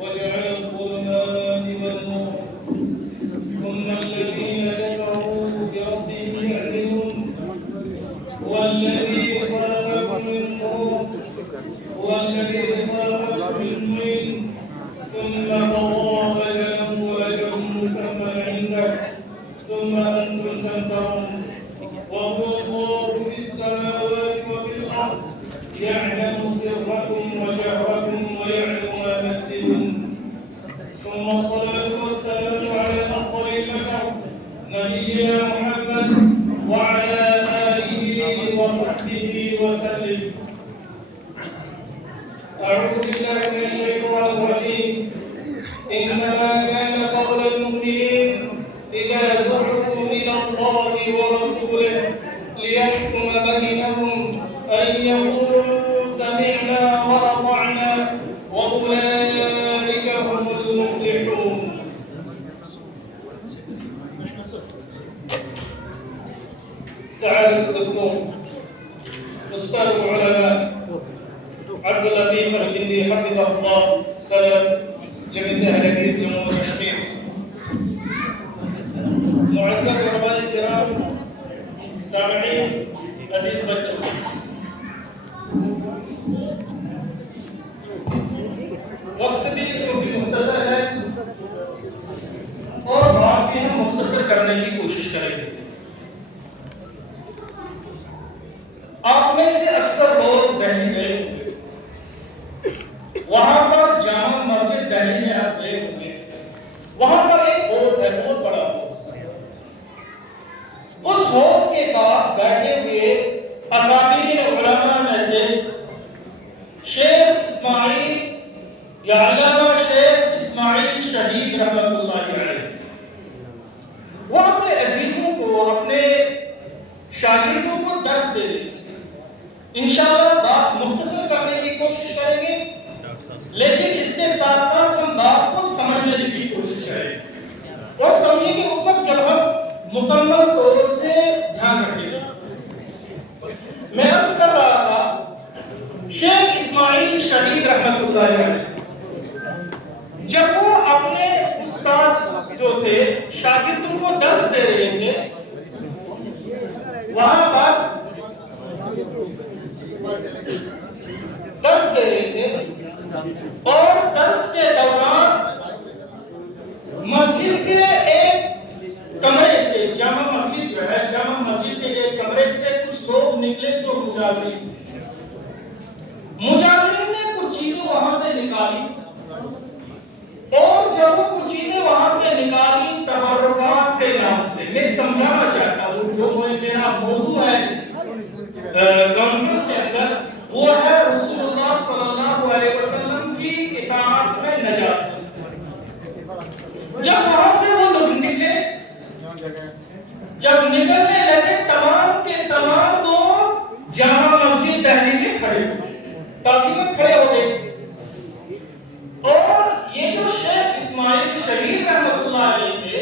وجعل الظلمات والنور ثم الذين كفروا بربهم يعدلون هو الذي خلقكم من طين ثم قضى أجله وأجل مسمى عنده ثم أنتم تمترون وهو الله في السماوات وفي الأرض يعلم سركم وجهركم ويعلم ما تكسبون ثم الصلاة والسلام على أفضل البشر نبينا محمد وعلى آله وصحبه وسلم. أعوذ بالله من الشيطان الرجيم. إنما كان قول المؤمنين إذا دعوا إلى الله ورسوله ليحكم بينهم أن يقولوا سمعنا وأطعنا وأولئك هم المفلحون. سعادة الدكتور أستاذ العلماء عبد اللطيف الجندي حفظه الله سلام جميع أهل الحديث جمهور التشريع. معزز علماء الكرام سامعين عزیز بچوں، وقت بھی چونکہ مختصر ہے اور بات بھی ہم مختصر کرنے کی کوشش کریں گے. آپ میں سے اکثر لوگ دہلی گئے ہوں گے، وہاں پر جامع مسجد دہلی میں آپ گئے ہوں گے، وہاں پر ایک حوض ہے، بہت بڑا حوض. اس حوض کے پاس بیٹھے ہوئے اکابرین علماء میں سے شیخ اسماعیل یا علامہ شیخ اسماعیل شہید رحمۃ اللہ علیہ، وہ اپنے عزیزوں کو، اپنے شاگردوں کو درس دے رہے ہیں. انشاءاللہ بات مختصر کرنے کی کوشش کریں گے، لیکن اس کے ساتھ ساتھ ہم بات کو سمجھنے کی کوشش کریں گے اور سمجھیں کہ اس وقت جب ہم مکمل طور سے دھیان رکھیں گے. میں عرض کر رہا تھا شیخ اسماعیل شہید رحمۃ اللہ علیہ جب وہ اپنے استاد جو تھے شاگردوں کو درس دے رہے تھے، وہاں پر درس دے رہے تھے اور درس کے دوران مسجد کے ایک کمرے سے، جامع مسجد جو ہے، جامع مسجد کے ایک کمرے سے کچھ لوگ نکلے جو مجاورین نے کچھ چیزیں وہاں سے نکالی، اور جب وہ کچھ چیزیں وہاں سے نکالی تبرکات کے نام سے. میں سمجھانا چاہتا ہوں جو میرا موضوع ہے اس کانفرنس کے اندر، وہ ہے رسول اللہ صلی اللہ علیہ وسلم کی اطاعت میں نجات. جب وہاں سے وہ لوگ نکلے، جب نکلنے لگے، تمام کے تمام لوگ جامع مسجد دہلی میں کھڑے ہوئے، تعظیمت کھڑے ہو گئے. اور یہ جو شیخ اسماعیل شہید رحمۃ اللہ علیہ تھے،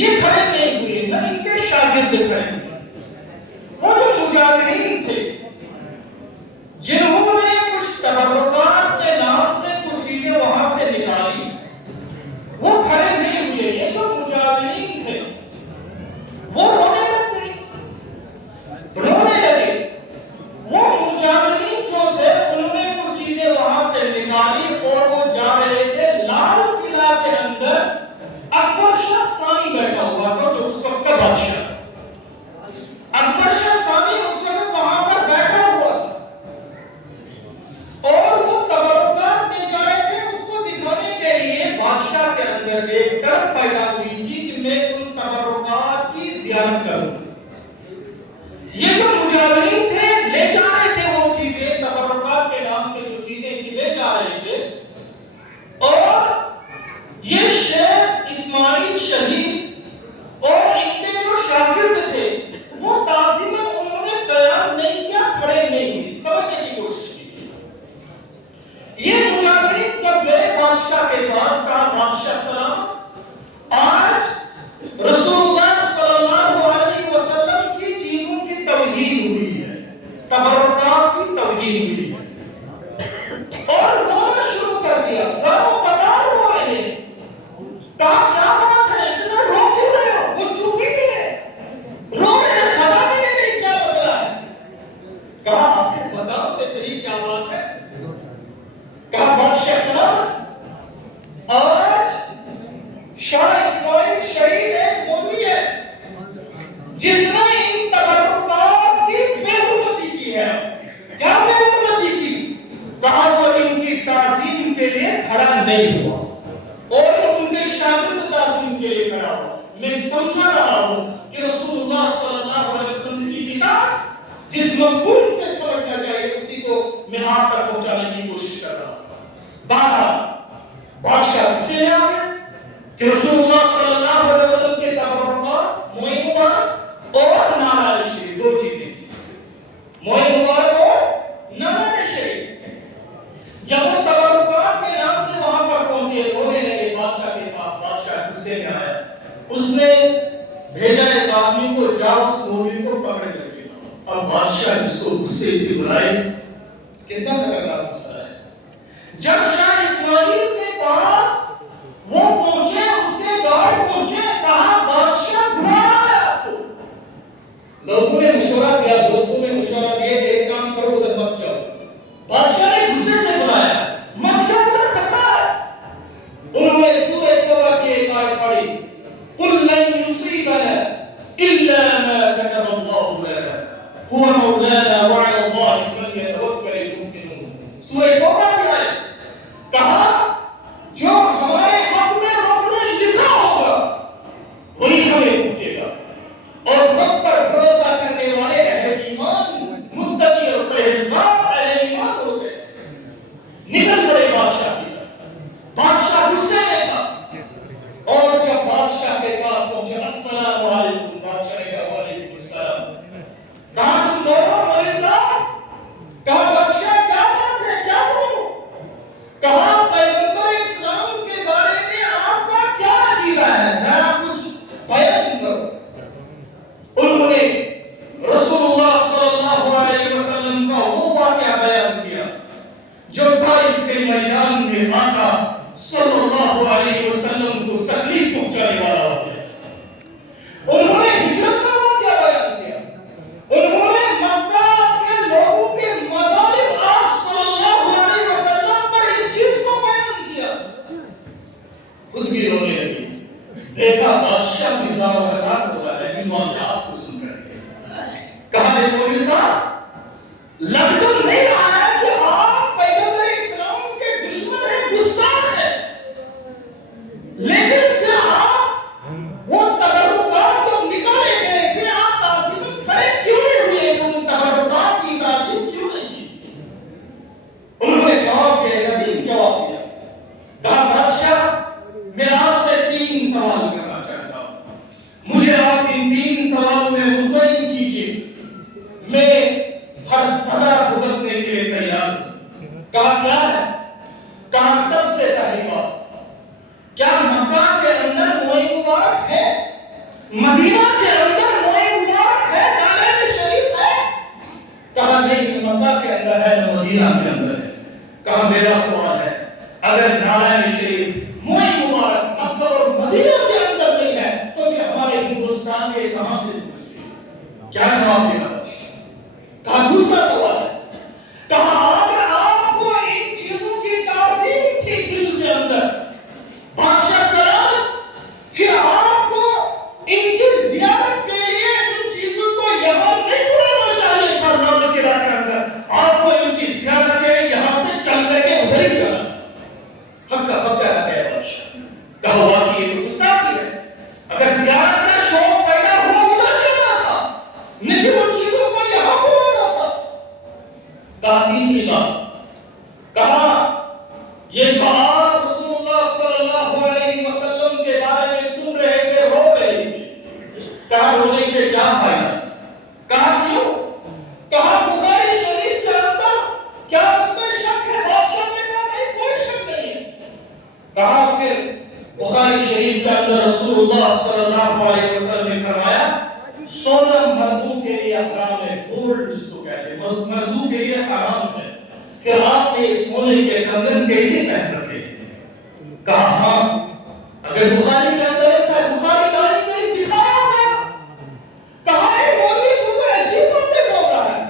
یہ کھڑے نہیں ہوئے، نہ ان کے شاگرد کھڑے ہوئے. وہ جو مجاورین تھے جنہوں نے کچھ تبرکات کے نام سے کچھ چیزیں وہاں سے نکالی، وہ کھڑے نہیں ہوئے. یہ جو مجاورین تھے وہ رونے لگے. وہ مجاورین جو تھے انہوں نے کچھ چیزیں وہاں سے نکالی اور وہ جا رہے تھے. لال قلعہ کے اندر اکبر شاہ ثانی بیٹھا ہوا تھا، جو اس وقت کا بادشاہ. اکبر شاہ ثانی اس وقت بتاؤ تو صحیح کیا بات ہے؟ کہا بادشاہ سلامت، آج شاہ اسماعیل شہید ایک مولوی ہے جس نے ان تبرکات کی بے حرمتی کی ہے۔ کیا بے حرمتی کی؟ کہا وہ ان کی تعظیم کے لیے کھڑا نہیں ہوا اور ان کے شاگرد تعظیم کے لیے کھڑا ہوا۔ میں سمجھا رہا ہوں کہ رسول اللہ صلی اللہ علیہ وسلم کی کتاب جس مفہوم سے سمجھنا چاہیے اسی کو میں آپ تک پہنچانے کی کوشش کر رہا ہوں۔ بادشاہ سے آ گیا کہ رسول اللہ صلی اللہ علیہ وسلم کے تبرکات معین مبارک اور نعرہ شریف دو چیزیں تھیں، معین مبارک اور نعرہ شریف۔ جب وہ تبرکات کے نام سے وہاں پر پہنچے رونے لگے بادشاہ کے پاس، بادشاہ غصے میں آیا، اس نے بھیجا ایک آدمی کو، جاؤ اس مولوی کو پکڑ کر کے لاؤ۔ اب بادشاہ جس کو غصے سے بلائے، کتنا خطرناک مسئلہ ہے۔ جب شاہ اسماعیل کے پاس وہ پہنچے، اس کے گارڈ پہنچے، کہا بادشاہ بلا رہا ہے آپ کو۔ لوگوں نے مشورہ دیا، دوستوں نے مشورہ دیا، ایک کام کرو ادھر مت جاؤ۔ بادشاہ نے غصے سے بلایا، مت جاؤ ادھر، خطرہ ہے۔ انہوں نے سورہ توبہ کی ایک آیت پڑھی، قل لن يصيبنا الا ما كتب الله لنا هو مولانا وعلى الله فليتوكل المؤمنون۔ سورہ توبہ کی آیت، کہا جو ہمارے حق میں رب نے لکھا ہوگا وہی ہمیں پہنچے گا، اور رب پر بھروسہ کرنے والے اہل ایمان، متقی اور پرہیزگار اہل ایمان ہوتے ہیں۔ نکل پڑے بادشاہ کی طرف، بادشاہ غصے میں تھا، اور جب بادشاہ کے پاس پہنچے، السلام علیکم، بادشاہ نے کہا وعلیکم السلام۔ کہا تم دونوں مولوی صاحب؟ کہا بادشاہ کیا بات ہے، کیا بولوں؟ کہا پیغمبر اسلام کے بارے میں آپ کا کیا عقیدہ ہے، ذرا کچھ بیان کرو۔ انہوں نے رسول اللہ صلی اللہ علیہ وسلم کا وہ واقعہ بیان کیا جو طائف کے میدان میں آقا صلی اللہ علیہ وسلم کو تکلیف پہنچانے والا واقعہ۔ انہوں نے ہجرت کا واقعہ بیان کیا، انہوں نے مکہ کے لوگوں کے مظالم آپ صلی اللہ علیہ وسلم پر اس چیز کو بیان کیا۔ خود بھی رونے لگی، دیکھا بادشاہ بھی زار و غدار ہو رہا ہے لیکن واقعات کو سن کر کے کہا ہے مولوی صاحب، لگ تو نہیں رہا ہے کہ آپ پیغمبر اسلام کے دشمن ہیں، گستاخ ہیں، لیکن پھر آپ وہ تبرکات جو نکالے گئے تھے، آپ تعظیم کھڑے کیوں نہیں ہوئے، تم تبرکات کی تعظیم کیوں نہیں کی؟ انہوں نے جواب دیا، عظیم جواب دیا، کہا بادشاہ میں آپ سے 3 سوال کرنا چاہتا ہوں، مجھے آپ ان 3 سوال میں مطمئن کیجیے، میں ہر سزا بھگتنے کے لیے تیار ہوں۔ کہا کیا ہے؟ کہا سب سے پہلی بات، کیا مکہ کے اندر معین مبارک ہے؟ مدینہ کے اندر معین مبارک ہے؟ نعرہ شریف ہے؟ کہا نہیں، مکہ کے اندر ہے نہ مدینہ کے اندر ہے۔ کہا میرا سوال ہے، اگر نعرہ شریف معین مبارک مکہ اور مدینہ کے اندر نہیں ہے تو پھر ہمارے ہندوستان کے کہاں سے پہنچے؟ کیا جواب دینا بادشاہ؟ کہا دوسرا سوال ہے، کہا اگر آپ کو ان چیزوں کی تعظیم تھی دل کے اندر، بادشاہ سلامت، پھر آپ کو ان کی زیارت کے لیے ان چیزوں کو یہاں نہیں بلانا چاہیے تھا، کرنال قلعہ کے اندر آپ کو ان کی زیارت کے لیے یہاں سے چل کر کے ادھر ہی جانا۔ حق کا پکا ہے بادشاہ، کہا واقعی یہ گستاخی ہے، اگر زیارت کا شوق پیدا ہوا ادھر جانا تھا، لیکن ان چیزوں کو یہاں بلانا تھا۔ کہا تیسری بات، کہا یہ جو آپ رسول اللہ صلی اللہ علیہ وسلم کے بارے میں سن رہے تھے، رو رہے تھے، کہا رونے سے کیا فائدہ؟ کہا کیوں؟ کہا بخاری شریف کے اندر کیا اس میں شک ہے؟ بادشاہ نے کہا نہیں، کوئی شک نہیں ہے۔ کہا پھر بخاری شریف کے اندر رسول اللہ صلی اللہ علیہ وسلم نے فرمایا سونا مردوں کے لیے حرام ہے، گولڈ جس کو کہتے ہیں مردوں کے لیے حرام ہے، کہ آپ نے سونے کے کنگن کیسے پہن رکھے؟ کہا ہاں، اگر بخاری کے اندر ایسا ہے، بخاری تاریخ میں دکھایا گیا۔ کہا ہے مولوی تو عجیب باتیں بول رہا ہے،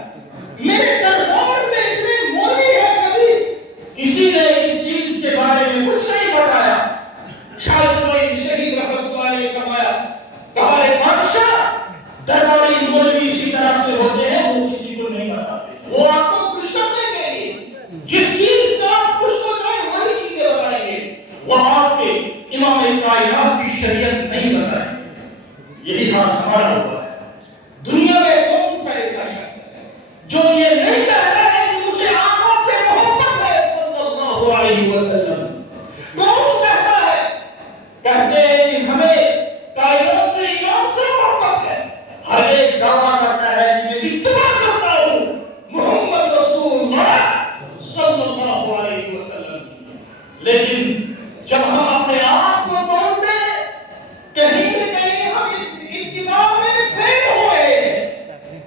میرے دربار شریعت نہیں بتائے. یہی حال ہمارا ہوا ہے. دنیا میں کون سا ایسا شخص ہے جو یہ نہیں کہتا ہے کہ مجھے آقا سے محبت ہے صلی اللہ علیہ وسلم؟ کون کہتا ہے؟ کہتے ہیں کہ ہمیں کائنات کے امام سے محبت ہے. ہر ایک دعویٰ کرتا ہے کہ میں اتباع کرتا ہوں محمد رسول اللہ صلی اللہ علیہ وسلم کی. لیکن جب ہم اپنے آپ کو بولتے ہیں کہیں نہ کہیں ہم اس اتباع میں فیل ہوئے ہیں.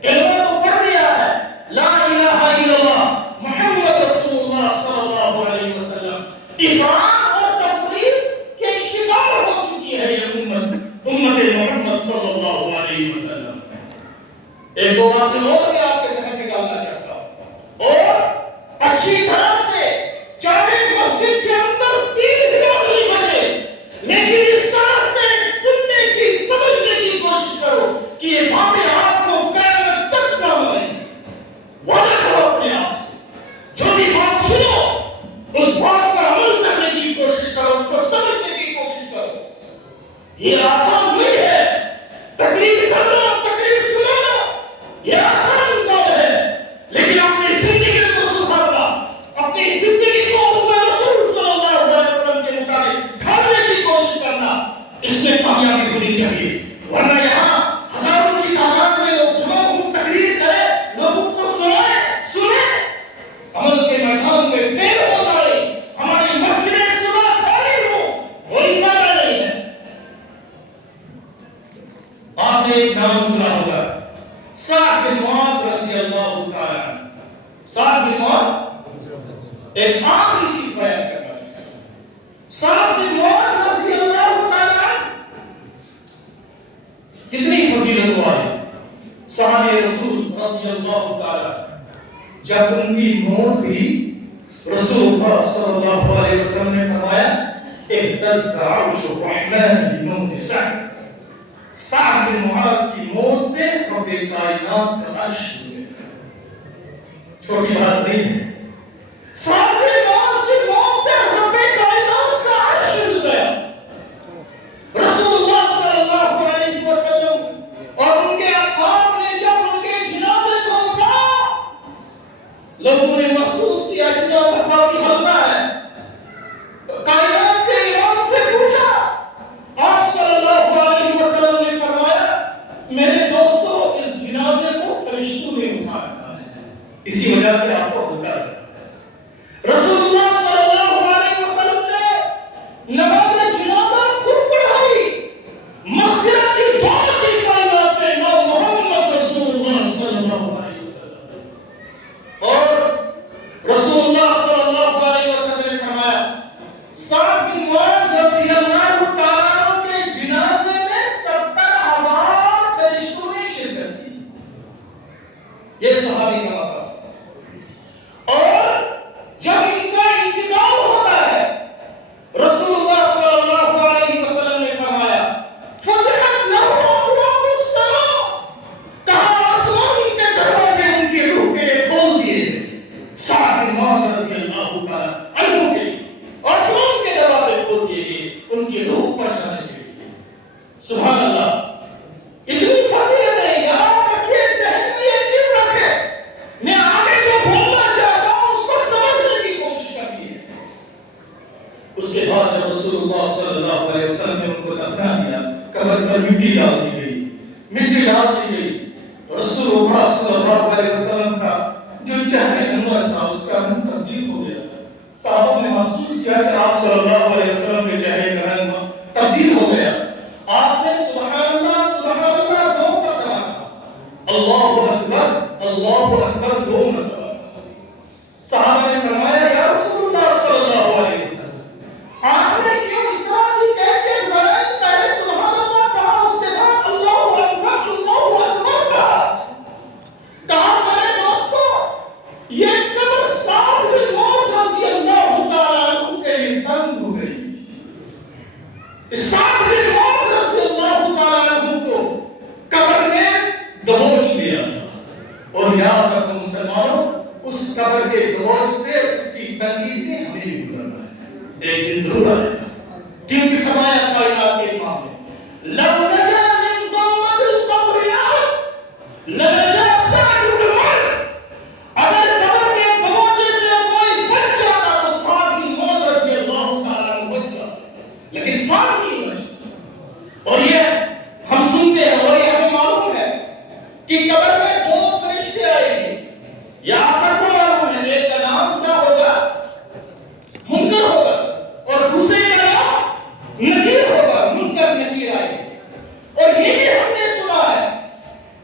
کلمہ تو پڑھ دیا ہے لا الہ الا اللہ محمد رسول اللہ صلی اللہ علیہ وسلم. افراد اور تفریق کے شکار ہو چکی ہے یہ امت محمد صلی اللہ علیہ وسلم. ایک دو باتیں اور میں آپ کے ذہن میں ڈالنا چاہتا ہوں اور اچھی طرح سے چاہے مسجد کے اندر 3 نہیں بجے لیکن اس طرح سے سننے کی سمجھنے کی کوشش کرو کہ یہ باتیں آپ کو قیامت تک کام آئیں. وعدہ کرو اپنے آپ سے جو بھی بات سنو اس بات پر عمل کرنے کی کوشش کرو, اس کو سمجھنے کی کوشش کرو. یہ آسان نہیں ہے. تقریر کرنا تقریر سنانا یہ آسان کام ہے, لیکن اپنی زندگی کو سدھارنا, اپنی زندگی کو اس میں رسول صلی اللہ علیہ وسلم کے مطابق ڈھالنے کی کوشش کرنا, اس میں کامیابی ہونی چاہیے. ورنہ یہاں ہزاروں کی تعداد میں لوگ جمع ہوں, تقریر کریں, لوگوں کو سنیں, عمل کے میدان میں فیل ہو جائے, ہماری مسجدیں صبح خالی ہوں, کوئی فائدہ نہیں ہے. آپ نے ایک نام سنا ہوگا سعد بن معاذ رضی اللہ تعالیٰ عنہ. سعد بن معاذ ایک آخری چیز بیان کرنا چاہتا ہوں. سعد بن معاذ رضی اللہ تعالیٰ عنہ کتنی فضیلت والے صحابہ رسول رضی اللہ تعالیٰ. جب ان کی موت ہوئی رسول اللہ صلی اللہ علیہ وسلم نے فرمایا اهتز عرش الرحمن بموت سعد. سعد بن معاذ کی موت سے رب کائنات کا عرش ہو گیا. چھوٹی بات نہیں ہے. سعد بن معاذ کی موت سے رب کائنات کا عرش ہو گیا. رسول اللہ صلی اللہ علیہ وسلم اور ان کے اصحاب نے جب ان کے جنازے کو اٹھایا, لوگوں نے محسوس کیا جنازہ کافی ہلکا ہے. کائنات کے امام سے پوچھا, آپ صلی اللہ علیہ وسلم نے فرمایا میرے دوستو اس جنازے کو فرشتوں نے اٹھا رکھا ہے, اسی وجہ سے آپ کو ہلکا لگا. رسول اللہ صلی اللہ علیہ وسلم نے نماز جنازہ خود پڑھائی, مغفرت کی دعا کی کائنات میں امام محمد رسول اللہ صلی اللہ علیہ وسلم. اور رسول اللہ صلی اللہ علیہ وسلم نے فرمایا سعد بن معاذ رضی اللہ تعالیٰ کے جنازے میں 70,000 فرشتوں نے شرکت کی. یہ صحابی کا مقام. اور جب ان کا انتقال ہوتا ہے رسول اللہ صلی اللہ علیہ وسلم نے فرمایا فتحت لہ ابواب السماء, کہا آسمان کے دروازے ان کی روح کے لیے کھول دیے. سعد بن معاذ رضی اللہ تعالیٰ عنہ کے آسمان کے دروازے کھول دیے گئے ان کی روح پہنچانے کے لیے. سبحان اللہ, اتنی فضیلت ہے. یاد رکھیے, ذہن میں یہ چیز رکھے, میں آگے جو بولنا چاہتا ہوں اس کو سمجھنے کی کوشش کرنی ہے. اس کے بعد جب رسول اللہ صلی اللہ علیہ وسلم نے ان کو دفنا دیا, قبر پر مٹی ڈال دی گئی. رسول اللہ صلی اللہ علیہ وسلم کا جو چہرہ انور تھا اس کا رنگ تبدیل ہو گیا. صحابہ نے محسوس کیا کہ آپ صلی اللہ علیہ وسلم کے چہرے کا رنگ تبدیل ہو گیا. آپ نے سبحان اللہ 2 مرتبہ کہا, اللہ اکبر 2 مرتبہ. صحابہ نے فرمایا یا رسول اللہ صلی اللہ علیہ وسلم آپ نے کیوں اس طرح کی کیفیت بنائی؟ پہلے سبحان اللہ کہا, اس کے بعد اللہ اکبر کہا. میرے دوستو یہ قبر سعد بن معاذ رضی اللہ تعالیٰ عنہ کے لیے تنگ ہو گئی. سعد بن معاذ رضی اللہ تعالیٰ عنہ کو قبر نے دبوچ لیا تھا. اور یاد رکھو مسلمانوں, اس قبر کے دبوچ سے, اس کی تنگی سے ہمیں بھی گزرنا ہے. ایک دن ضرور آئے گا. کیونکہ فرمایا کائنات کے امام نے لو نجا من ضمد القبر احد لنجا سعد بن معاذ، اگر قبر کے دروازے سے کوئی بچ جاتا تو سعد بن معاذ رضی اللہ تعالیٰ عنہ بچ جاتا، لیکن سعد نہیں بچا۔ اور یہ ہم سنتے ہیں اور یہ ہمیں معلوم ہے کہ قبر میں دو فرشتے آئیں گے، یا آخر کو معلوم ہے، ایک کا نام کیا ہوگا؟ منکر ہوگا، اور دوسرے کا نام نکیر ہوگا، منکر نکیر آئے گے۔ اور یہ بھی ہم نے سنا ہے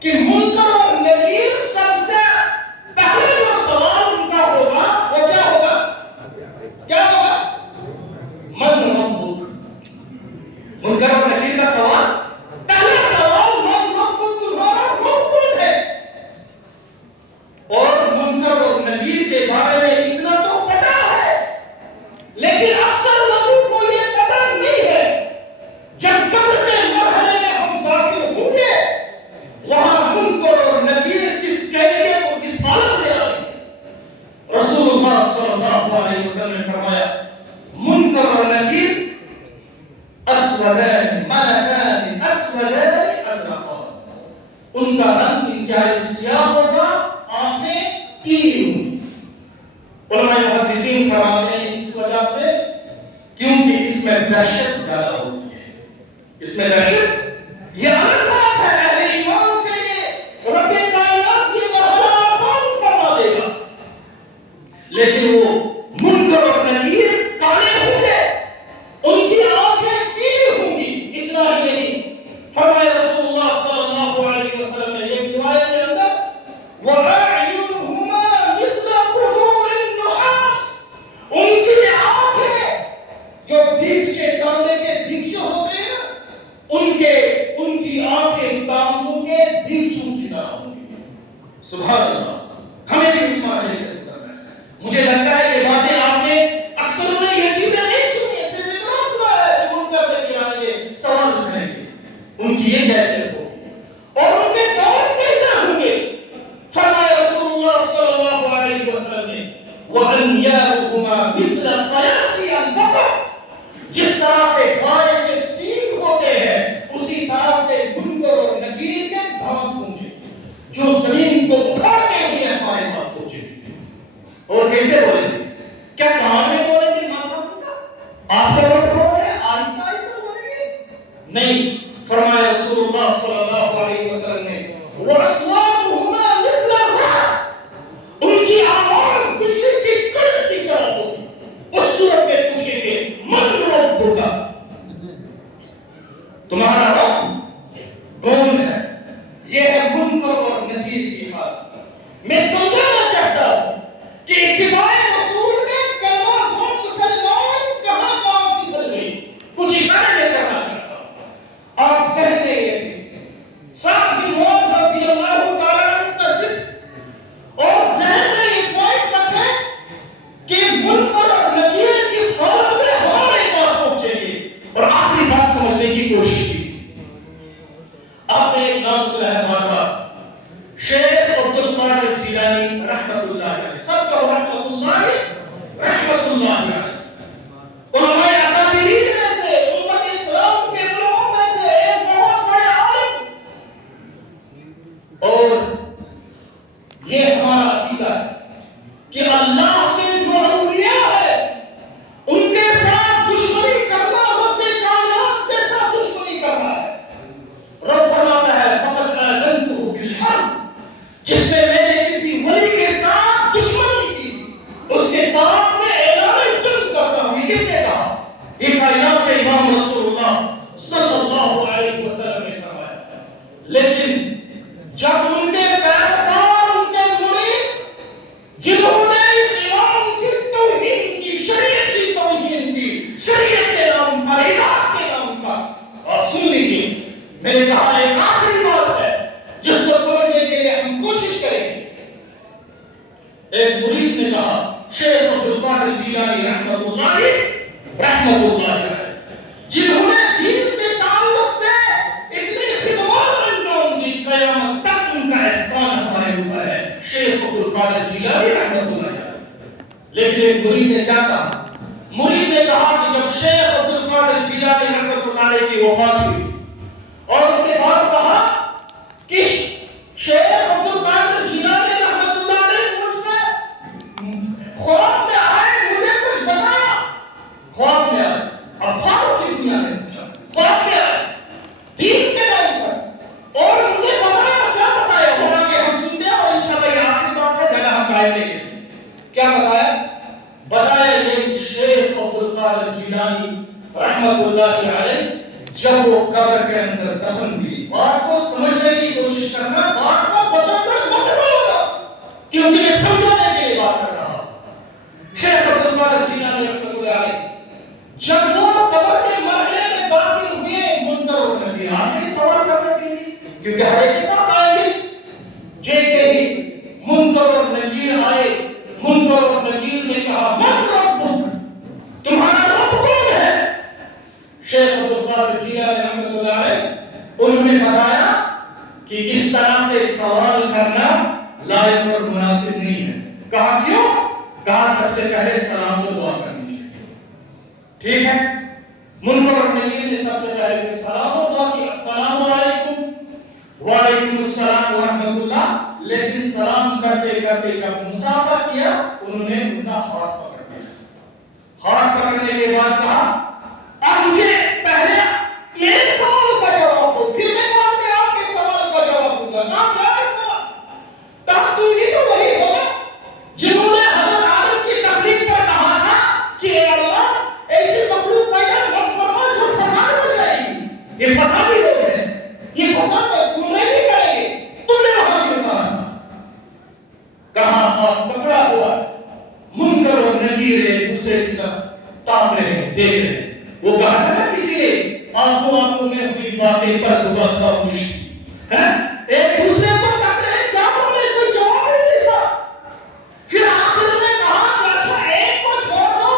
کہ منکر اور نکیر سب سے پہلے جو سوال ان کا ہوگا وہ کیا ہوگا؟ کیا ہوگا؟ من ربک۔ منکر اور نکیر کا سوال، پہلا سوال من ربک، تمہارا رب کون ہے؟ اور منکر اور نکیر کے بارے میں اتنا تو پتا ہے، لیکن اکثر لوگوں کو یہ پتا نہیں ہے۔ جب قبر کے مرحلے میں ہم داخل ہوں گے، وہاں منکر اور نکیر کس کیفیت اور کس حالت میں آئیں گے؟ رسول اللہ صلی اللہ علیہ وسلم نے فرمایا منکر اور نکیر اسودان ملکان اسودان ازرقان، ان کا رنگ انتہائی سیاہ ہوگا، آنکھیں پیلی ہوں گی۔ علماء محدثین فرماتے ہیں اس وجہ سے کیونکہ اس میں دہشت زیادہ ہوتی ہے، اس میں دہشت، یہ الگ بات ہے اہل ایمان کے لیے رب کائنات یہ مرحلہ آسان فرما دے گا، لیکن وہ منکر اور نکیر کالے ہوں گے، ان کی آنکھیں پیلی ہوں گی۔ اتنا ہی نہیں، فرمایا رسول اللہ صلی اللہ علیہ وسلم نے ایک روایت کے اندر وَأَعْيُنُهُمَا مِثْلَ قُدُورِ النُّحَاسِ، ان کی آنکھیں جو دیگچے، تانبے کے دیگچے ہوتے ہیں نا، ان کی آنکھیں تانبوں کے دیگچوں کی طرح ہوں گی۔ سبحان اللہ، ہمیں بھی اس معاملے سے گزرنا ہے۔ مجھے لگتا ہے یہ باتیں آپ نے اکثر انہیں یہ چیزیں نہیں سنی، ایسے میں اتنا سنا ہے کہ منکر نکیر آئیں گے، سوال اٹھائیں گے، ان کی یہ کیفیت ہوگی اور ان کے دانت کیسے ہوں گے؟ فرمایا رسول اللہ صلی اللہ علیہ وسلم نے وَأَنْيَابُهُمَا مِثْلَ صَيَاصِيَ الْبَقَرِ، جس طرح سے گائے کے سینگ ہوتے ہیں اسی طرح سے منکر اور نکیر کے دانت ہوں گے، جو زمین کو اٹھاتے ہوئے ہمارے پاس پہنچیں گے۔ اور کیسے بولیں گے؟ کیا کان میں بولیں گے ماتم کا؟ آپ کا وقت بول رہے ہیں آہستہ آہستہ بولیں گے؟ نہیں، فرمایا رسول اللہ صلی اللہ علیہ وسلم نے وَأَصْوَاتُهُمَا مِثْلَ الرَّعْدِ، ان کی آواز بجلی کی کڑک کی طرح ہوگی۔ اس صورت میں پوچھیں گے من ربک، تمہارا رب کون ہے؟ یہ ہے منکر اور نکیر کی حالت۔ میں سمجھانا چاہتا ہوں کہ اتباع رسول میں کلمہ گو مسلمان کہاں کام پھسل گئی، کچھ اشارے میں کرنا چاہتا ہوں۔ آپ ذہن میں یہ سعد بن معاذ رضی اللہ تعالیٰ عنہ کا ذکر اور ذہن میں یہ پوائنٹ رکھیں کہ منکر اور نکیر کس حالت میں ہمارے پاس پہنچیں گے۔ اور آخری بات سمجھنے کی کوشش کی، آپ نے ایک نام سنا ہے بار بار، شیخ عبد القادر جیلانی رحمۃ اللہ علیہ، سب کا رحمۃ اللہ رحمۃ اللہ علیہ، علماء اکابرین میں سے، امت اسلام کے علماء میں سے ایک بہت بڑے عالم، اور یہ ہمارا عقیدہ ہے کہ اللہ کے جو اولیاء ہے ان کے ساتھ دشمنی کرنا رب کائنات کے ساتھ دشمنی کرنا ہے۔ رب فرماتا ہے فقد آذنتہ بالحرب، جس نے میرے کسی ولی کے ساتھ دشمنی کی اس کے ساتھ میں اعلان جنگ کرتا ہوں۔ یہ کس نے کہا؟ یہ کائنات کے امام رسول اللہ صلی اللہ علیہ وسلم نے فرمایا۔ لیکن جب ان کے پیروکار، ان کے مرید، جنہوں نے اس امام کی توہین کی، شریعت کی توہین کی، شریعت کے نام پر، الہ کے نام پر، اور سن لیجیے میں نے کہا ایک آخری بات ہے جس کو سمجھنے کے لیے ہم کوشش کریں گے۔ ایک مرید نے کہا شیخ عبد القادر جیلانی رحمۃ اللہ علیہ، جنہوں نے دین کے تعلق سے اتنی خدمات انجام دی، قیامت تک ان کا احسان ہمارے اوپر ہے، شیخ عبد القادر جیلانی رحمۃ اللہ علیہ۔ لیکن ایک مرید نے کیا کہا؟ مرید نے کہا کہ جب شیخ عبد القادر جیلانی رحمۃ اللہ علیہ کی وفات ہوئی اور اس کے بعد کہا کہ شیخ عبد القادر جیلانی رحمۃ اللہ علیہ مجھ میں خواب میں آئے، مجھے کچھ بتایا، خواب میں آئے، اب خواب کی دنیا میں پوچھا، خواب میں آئے دین کے نام پر اور مجھے بتایا، کیا بتایا؟ وہ آگے ہم سنتے ہیں اور انشاءاللہ یہ آخری بات ہے، جگہ ہم قائم لیں گے۔ کیا بتایا؟ بتایا یہ شیخ عبد القادر جیلانی رحمۃ اللہ علیہ جب وہ قبر کے اندر دفن ہوئی، بات کو سمجھنے کی کوشش کرنا، بات کو بدل کر مت بولنا، کیونکہ یہ سمجھانے کے لیے بات کر رہا ہوں۔ شیخ عبد القادر جیلانی رحمۃ اللہ علیہ جب وہ قبر کے مرحلے میں داخل ہوئے، منکر و نکیر آگے سوال کرنے کے لیے، کیونکہ ہر ایک کے پاس آئیں گے۔ جیسے ہی منکر اور نکیر آئے، منکر اور نکیر نے کہا من ربک، تمہارا رب کون ہے؟ شیخ عبد القادر جیلانی رحمۃ اللہ علیہ انہوں نے بتایا کہ اس طرح سے سوال کرنا لائق اور مناسب نہیں ہے۔ کہا کیوں؟ کہا سب سے پہلے سلام و دعا کرنی چاہیے، ٹھیک ہے؟ منکر اور نکیر نے سب سے پہلے سلام و دعا کی، السلام علیکم وعلیکم السلام ورحمۃ اللہ، لیکن سلام کرتے کرتے جب مسافہ کیا انہوں نے ان کا ہاتھ پکڑ لیا۔ ہاتھ پکڑنے کے بعد کہا اب مجھے پہلے میرے سوال کا جواب دو، پھر میں بعد میں آپ کے سوال کا جواب دوں گا۔ کہا کیا ہے سوال؟ کہا تم ہی تو وہی ہو نا جنہوں نے حضرت آدم کی تخلیق پر کہا تھا کہ اے اللہ ایسی مخلوق پیدا مت فرما جو فساد مچائے گی، یہ فسادی لوگ ہیں، یہ فساد گمراہی نہیں کریں گے، تم نے وہاں کیوں کہا؟ کہاں ہاتھ پکڑا ہوا ہے، منکر اور نکیر ایک دوسرے کی طرف تاپ رہے ہیں، دیکھ رہے ہیں۔ وہ کہا تھا نا کسی نے آنکھوں آنکھوں میں ہوئی باتیں پر زبان کا خوشی ہے، ایک دوسرے کو تک رہے، کیا بولے، کوئی جواب نہیں دیتا۔ پھر آخر میں کہا کہ اچھا ایک کو چھوڑ دو،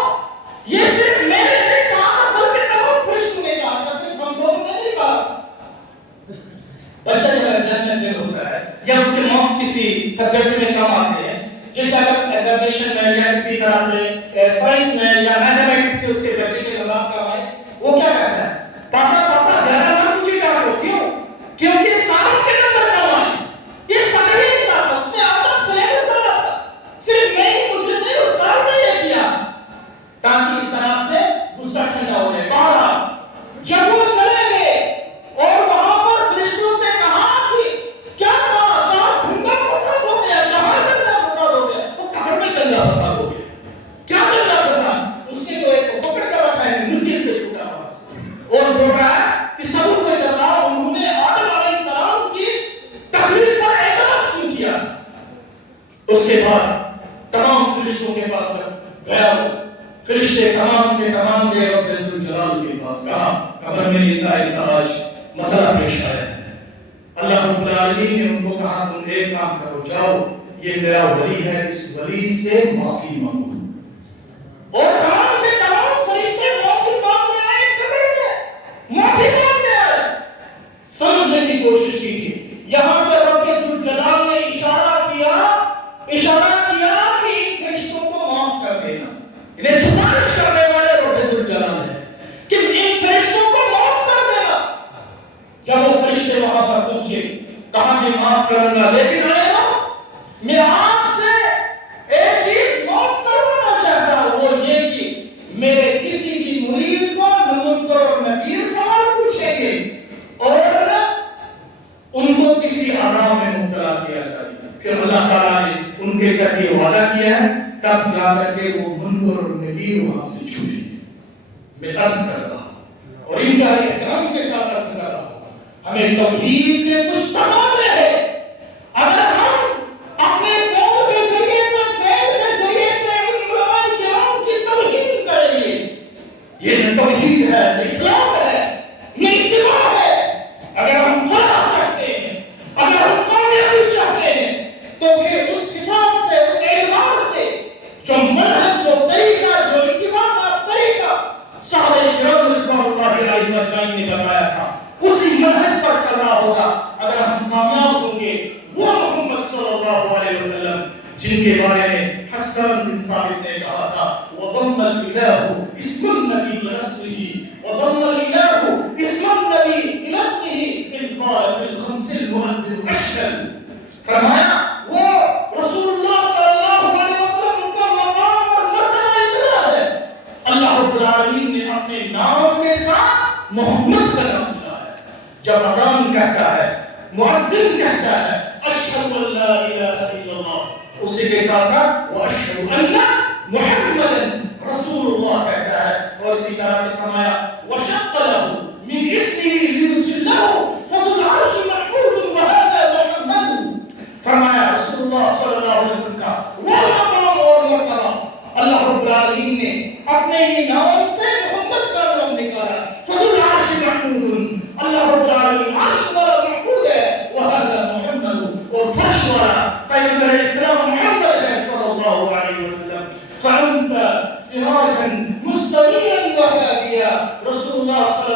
یہ صرف میرے نے کہا بلکہ تمام فرشتوں نے کہا تھا، صرف ہم دونوں نے نہیں کہا۔ بچہ جب ایگزام میں فیل ہوتا ہے یا اس کے مارکس کسی سبجیکٹ میں کم آتے ہیں، جیسے اگر ایگزامینیشن میں یا کسی طرح سے سائنس میں یا میتھمیٹکس کے اس کے بچے کے نمبر کم آئے، وہ کیا کہتا ہے؟ پاپا زیادہ نہ مجھے ڈانٹو، کیوں؟ کیونکہ سارے کے نمبر کم آئے، یہ سارے ایک ساتھ، اس نے اپنا سلیبس بنا تھا، صرف میں ہی مجھے نہیں، اس سال میں یہ کیا، تاکہ اس طرح سے غصہ ٹھنڈا ہو جائے۔ بہرحال جب وہ چلے گئے اور وہاں پر فرشتوں سے کہا کہ کیا کہا؟ کہا دھندا فساد ہو گیا، کہاں دھندا فساد ہو گیا؟ وہ قبر میں دھندا فساد ہو گیا، کیا دھندا فساد؟ اس نے تو ایک کو پکڑ کر رکھا ہے، ممکن سے چھوٹا پاس اور بول رہا ہے کہ سب میں درا انہوں نے آدم علیہ السلام کی تخلیق پر اعتراض کیوں کیا؟ اس کے بعد تمام فرشتوں کے پاس گیا، فرشتے تمام کے تمام گئے رب ذوالجلال کے پاس، کہا قبر میں ایسا آج مسئلہ پیش آیا ہے۔ اللہ رب العالمین نے ان کو کہا تم ایک کام کرو، جاؤ یہ میرا ولی ہے، اس ولی سے معافی مانگو۔ اور تمام کے تمام فرشتے معافی مانگنے آئے، قبر میں معافی مانگنے آئے۔ سمجھنے کی کوشش کیجیے، یہاں سے رب ذوالجلال نے اشارہ کیا کہ ان فرشتوں کو معاف کر دینا، انہیں سفارش کرنے والے رب ذوالجلال ہے کہ ان فرشتوں کو معاف کر دینا۔ جب وہ فرشتے وہاں پر پہنچے، کہا کہ معاف کروں گا، لیکن آئے نا میں آپ سے ایک چیز معاف کروانا چاہتا ہوں، وہ یہ کہ میرے کسی بھی مرید کو منکر اور نکیر سوال پوچھیں گے اور ان کو کسی عذاب میں مبتلا کیا جائے گا۔ پھر اللہ تعالیٰ نے ان کے ساتھ یہ وعدہ کیا ہے، تب جا کر کے وہ منکر اور نکیر وہاں سے چھوٹیں گے۔ میں عرض کرتا ہوں اور ان کا احترام کے ساتھ عرض کر رہا ہوں، ہمیں توحید کے کچھ تقاضے ہیں۔ اگر ہم اپنے قول کے ذریعے سے، فعل کے ذریعے سے ان علماء کرام کی توہین کریں گے، یہ نہ توحید ہے، نہ اسلام ہے، نہ اتباع ہے۔ اگر ہم فلاح چاہتے ہیں، اگر ہم کامیابی چاہتے ہیں، تو پھر اس حساب سے، اس اعتبار سے جو منہج، جو طریقہ، جو اتباع کا طریقہ صحابہ کرام رضوان اللہ علیہم اجمعین نے بتایا تھا، اسی منہج پر چلنا ہوگا اگر ہم کامیاب ہوں گے۔ وہ محمد صلی اللہ علیہ وسلم جن کے بارے میں حسن بن ثابت ثابت نے کہا تھا وضم الإله اسم النبي إلى اسمه وضم الإله اسم النبي إلى اسمه إذ قال في الخمس المؤذن أشهد فرمایا وہ رسول اللہ صلی اللہ علیہ وسلم کا مقام اور مرتبہ اتنا ہے اللہ رب العالمین نے اپنے نام کے ساتھ محمد کا نام دیا ہے جب اذان کہتا ہے مؤذن کہتا ہے اشہد ان لا الہ الا اللہ اسی کے ساتھ ساتھ واشہد ان محمد رسول اللہ کہتا ہے اور اسی طرح سے فرمایا وشق له من اسمه ليجله فذو العرش محمود وهذا محمد فرمایا رسول اللہ صلی اللہ علیہ وسلم کا وہ مقام اور مرتبہ اللہ رب العالمین نے اپنے ہی نام سے محمد کا نام نکالا فذو العرش محمود اللہ رب العالمین عرش والا محمود ہے وهذا محمد اور فرش والا پیغمبر اسلام محمد ہے صلی اللہ علیہ وسلم فأنزل سراجا مستنيرا وهاديا رسول اللہ صلی